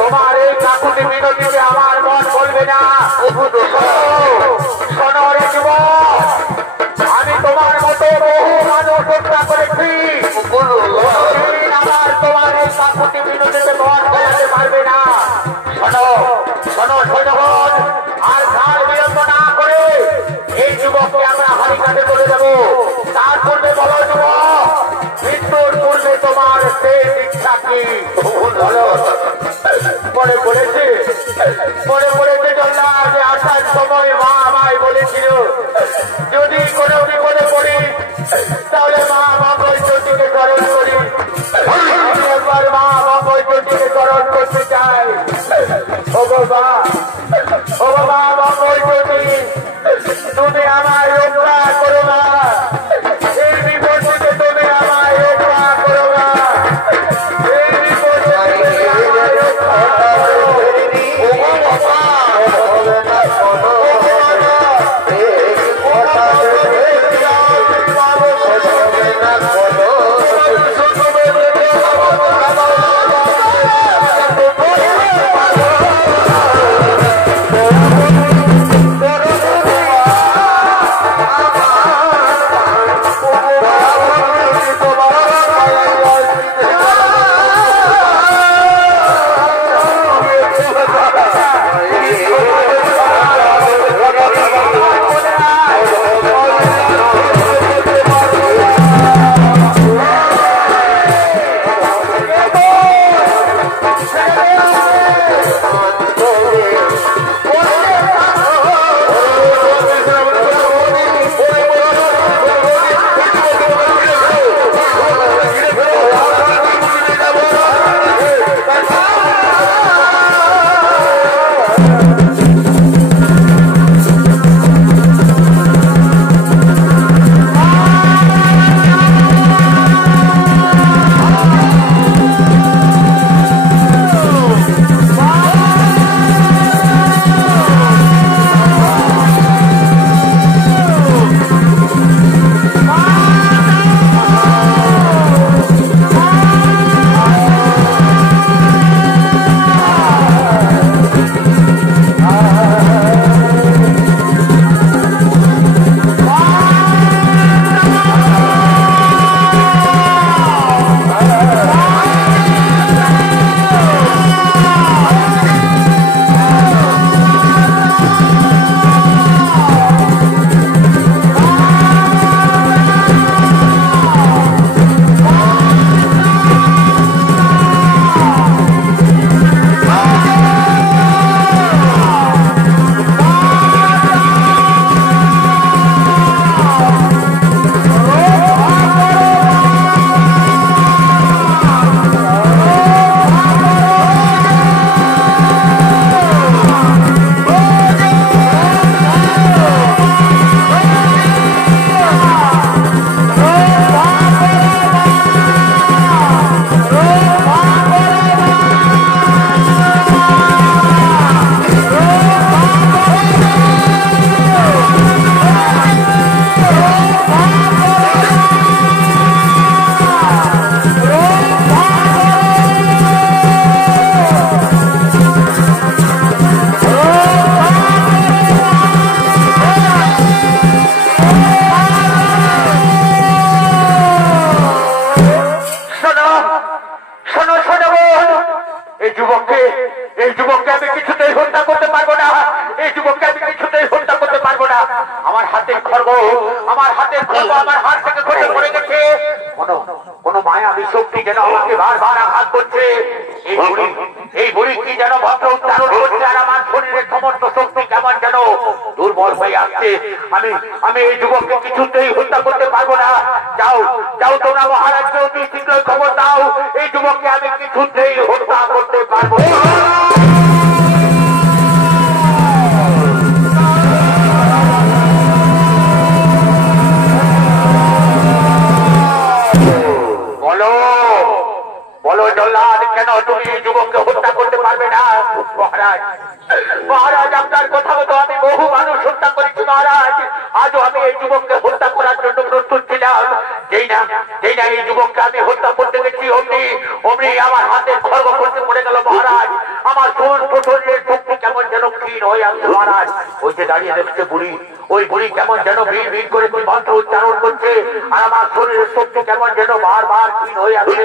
তোমার এই কাকুতি মিনতিতে আমার মন বলবে না। শোনো রে যুবক, আমি তোমার মতো বহু মানুষ হত্যা করেছি, আমার তোমার এই কাকুতি মিনতিতে মন বলাতে পারবে না। শোনো শোনো সৈন্যগণ, আর কাল বিলম্ব না করে এই যুবককে আমরা হারিকাটে করে দেবো। তার পূর্বে বলো যুবক, মৃত্যুর পূর্বে তোমার শেষ ইচ্ছা কি? মনে পড়েছে জল্লা যে আসার সময় মা আমায় বলেছিল যদি কোনো বিপদে পড়ি তাহলে মা মঙ্গল চটিকে স্মরণ করি। একবার মা মঙ্গল চটিকে স্মরণ করতে চাই। ও বাবা মঙ্গল চটি, তুমি আমায় রক্ষা করো না, এই বিপদ থেকে তুমি আমায় রক্ষা করো না, এই বিপদ থেকে আমায় রক্ষা করো। আমি এই যুবককে কিছুতেই হত্যা করতে পারবো না। যাও যাও, তোমরা মহারাজকে অতি শীঘ্রই খবর দাও, এই যুবককে আমি কিছুতেই হত্যা করতে পারবো না। বলো বলো জল্লাদ, কেন তুমি এই যুবককে হত্যা করতে পারবে না? মহারাজ মহারাজ, আপনার কথা মতো আমি বহু মানুষ হত্যা করেছি মহারাজ। আজও আমি এই যুবককে হত্যা করার জন্য প্রস্তুত ছিলাম। যেই না এই যুবককে আমি হত্যা করতে গেছি, অমনি আমার হাতে খর্ব করতে পড়ে গেল মহারাজ। আমার সমস্ত শরীরের শক্তি কেমন যেন ক্ষীণ হয়ে আসছে মহারাজ। ওই যে দাঁড়িয়ে দেখছে বুড়ি, ওই বুড়ি কেমন যেন ভিড় ভিড় করে তুই মন্ত্র উচ্চারণ করছে, আর আমার শরীরের শক্তি কেমন যেন বারবার ক্ষীণ হয়ে আসছে।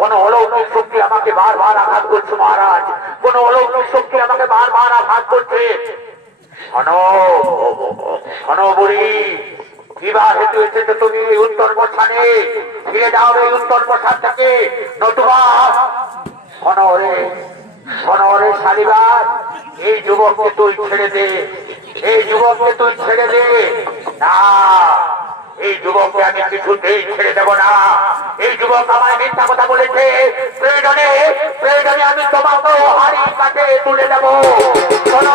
কোন অলৌকিক শক্তি আমাকে বারবার আঘাত করছে মহারাজ, কোন অলৌকিক শক্তি আমাকে বারবার আঘাত করছে। শোনো শোনো বুড়ি, কিবার হেতু এসেছে তুমি এই উত্তর বসানে, ফিরে যাও এই উত্তর বসান থেকে, নতুবা শোনো রে শালিবার, এই যুবককে তুই ছেড়ে দে, এই যুবককে তুই ছেড়ে দে। না, এই যুবককে আমি কিছুতেই ছেড়ে দেব না। এই যুবক আমায় মিথ্যা কথা বলেছে, প্রয়োজনে আমি তোমাকে হাড়ি কাটে তুলে দেব। শোনো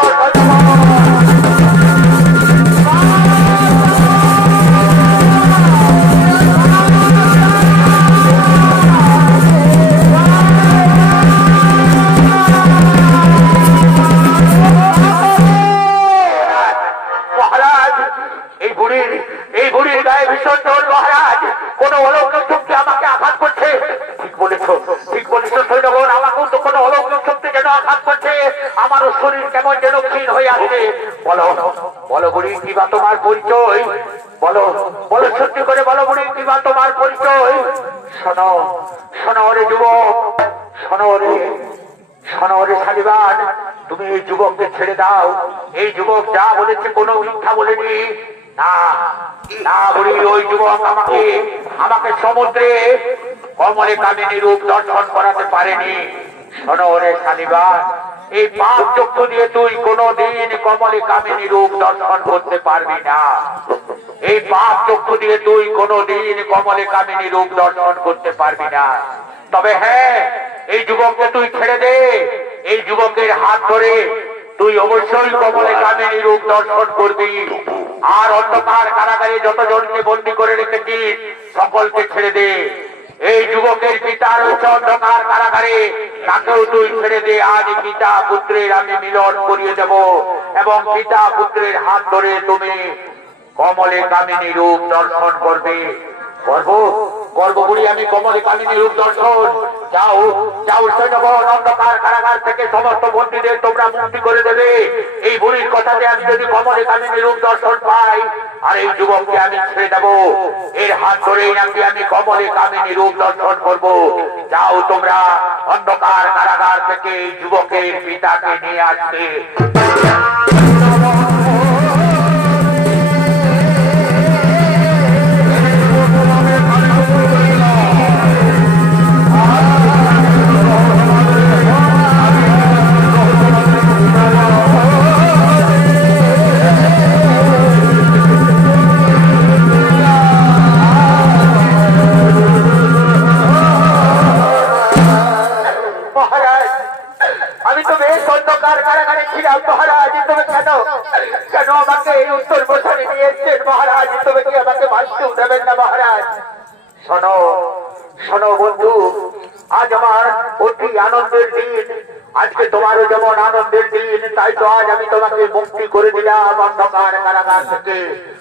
এই বুড়ির গায়ে ভীষণ জোর মহারাজ, কোন অলৌকিক শক্তি আমাকে আঘাত করছে। ঠিক বলেছ সৈন্যগণ, আমাকেও তো কোন অলৌকিক শক্তি যেন আঘাত করছে, আমারও শরীর কেমন যেন ক্ষীণ হয়ে আসছে। বলো বুড়ি, কিবা তোমার পরিচয়? বলো সত্যি করে বলো বুড়ি, কিবা তোমার পরিচয়? শোনো রে যুবক, শোনো রে শালিবান, তুমি এই যুবককে ছেড়ে দাও। এই যুবক যা বলেছে কোনো মিথ্যা বলেনি। না বুড়ি, ওই যুবক আমাকে সমুদ্রে কমলে কামিনী রূপ দর্শন করাতে পারেনি। শোনো রে শালিবান, এই পাপ চক্ষু দিয়ে তুই কোনদিন কমলে কামিনী রূপ দর্শন করতে পারবি না। এই পাপ চক্ষু দিয়ে তুই কোনদিন কমলে কামিনী রূপ দর্শন করতে পারবি না। তবে হ্যাঁ, এই যুবককে তুই ছেড়ে দে, এই যুবকের হাত ধরে তুই অবশ্যই কমলে কামিনী রূপ দর্শন করবি। আর অন্ধকার কারাগারে যতজনকে বন্দী করে রেখেছিস সকলকে ছেড়ে দে। এই যুবকের পিতা রয়েছে অন্ধকার কারাগারে, তাকেও তুই ছেড়ে দে। আজ পিতা পুত্রের আমি মিলন করিয়ে দেব, এবং পিতা পুত্রের হাত ধরে তুমি কমলে কামিনী রূপ দর্শন করবে। করবো বুড়ি, আমি কমলে কামিনী রূপ দর্শন। যাও সৈন্যগণ, অন্ধকার কারাগার থেকে সমস্ত বন্দীদের তোমরা মুক্তি করে দেবে। এই বুড়ির কথাতে আমি যদি কমলে কামিনী রূপ দর্শন পাই, আর এই যুবককে আমি ছেড়ে দেবো, এর হাত ধরেই নাকি আমি কমলে কামিনী রূপ দর্শন করবো। যাও তোমরা অন্ধকার কারাগার থেকে এই যুবকের পিতাকে নিয়ে আসবে। কেন আমাকে এই উত্তর বসানে নিয়ে এসছেন মহারাজ? তুমি কি আমাকে বাঁচতেও দেবেন না মহারাজ? শোনো বন্ধু, আজ আমার অতি আনন্দের দিন। আজকে তোমারও যেমন আনন্দের দিন, তাই তো আজ আমি তোমাকে মুক্তি করে দিলাম অন্ধকার কারাগার থেকে।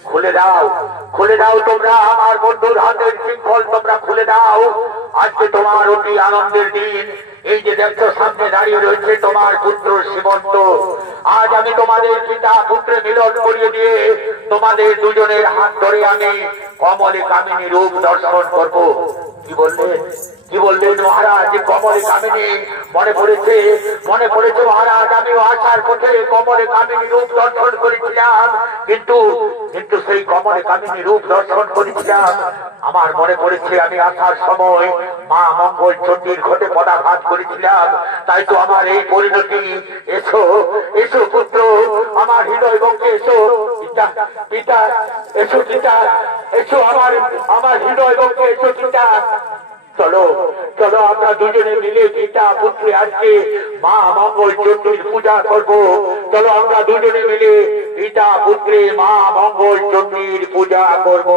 খুলে দাও তোমরা আমার বন্ধুর হাতের শৃঙ্খল, তোমরা খুলে দাও। আজকে তোমার অতি আনন্দের দিন। এই যে দেখছো সামনে দাঁড়িয়ে রয়েছে তোমার পুত্র সীমন্ত, আজ আমি তোমাদের পিতা পুত্রে মিলন করিয়ে দিয়ে তোমাদের দুজনের হাত ধরে আমি কমলে কামিনী রূপ দর্শন করব। কি বললেন মহারাজ? কমলে কামিনী মনে পড়েছে মহারাজ, আমিও আসার পথে কমলে কামিনী রূপ দর্শন করেছিলাম, কিন্তু সেই কমলে কামিনী রূপ দর্শন করেছিলাম। আমার মনে পড়েছে আমি আসার সময় মা মঙ্গল চণ্ডীর ঘটে পদাঘাত করেছিলাম, তাই তো আমার এই পরিণতি। এসো পুত্র, আমার হৃদয় বঙ্গে এসো। পিতা এসো, পিতা এসো, আমার হৃদয় বঙ্গে এসো পিতা। চলো আমরা দুজনে মিলে পিতা পুত্রে আজকে মা মঙ্গল চণ্ডীর পূজা করব। চলো আমরা দুজনে মিলে পিতা পুত্রে মা মঙ্গল চণ্ডীর পূজা করব।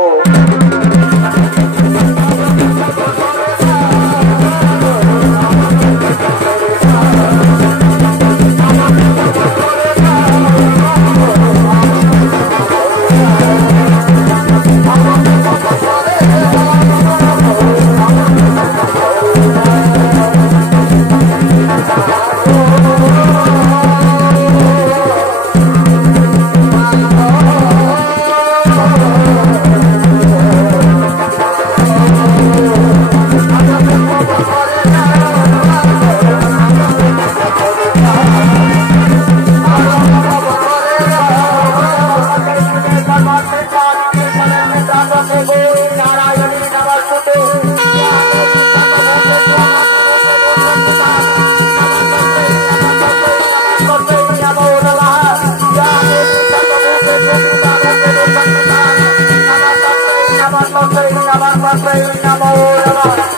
Oh তন্ময় নমো নমঃ।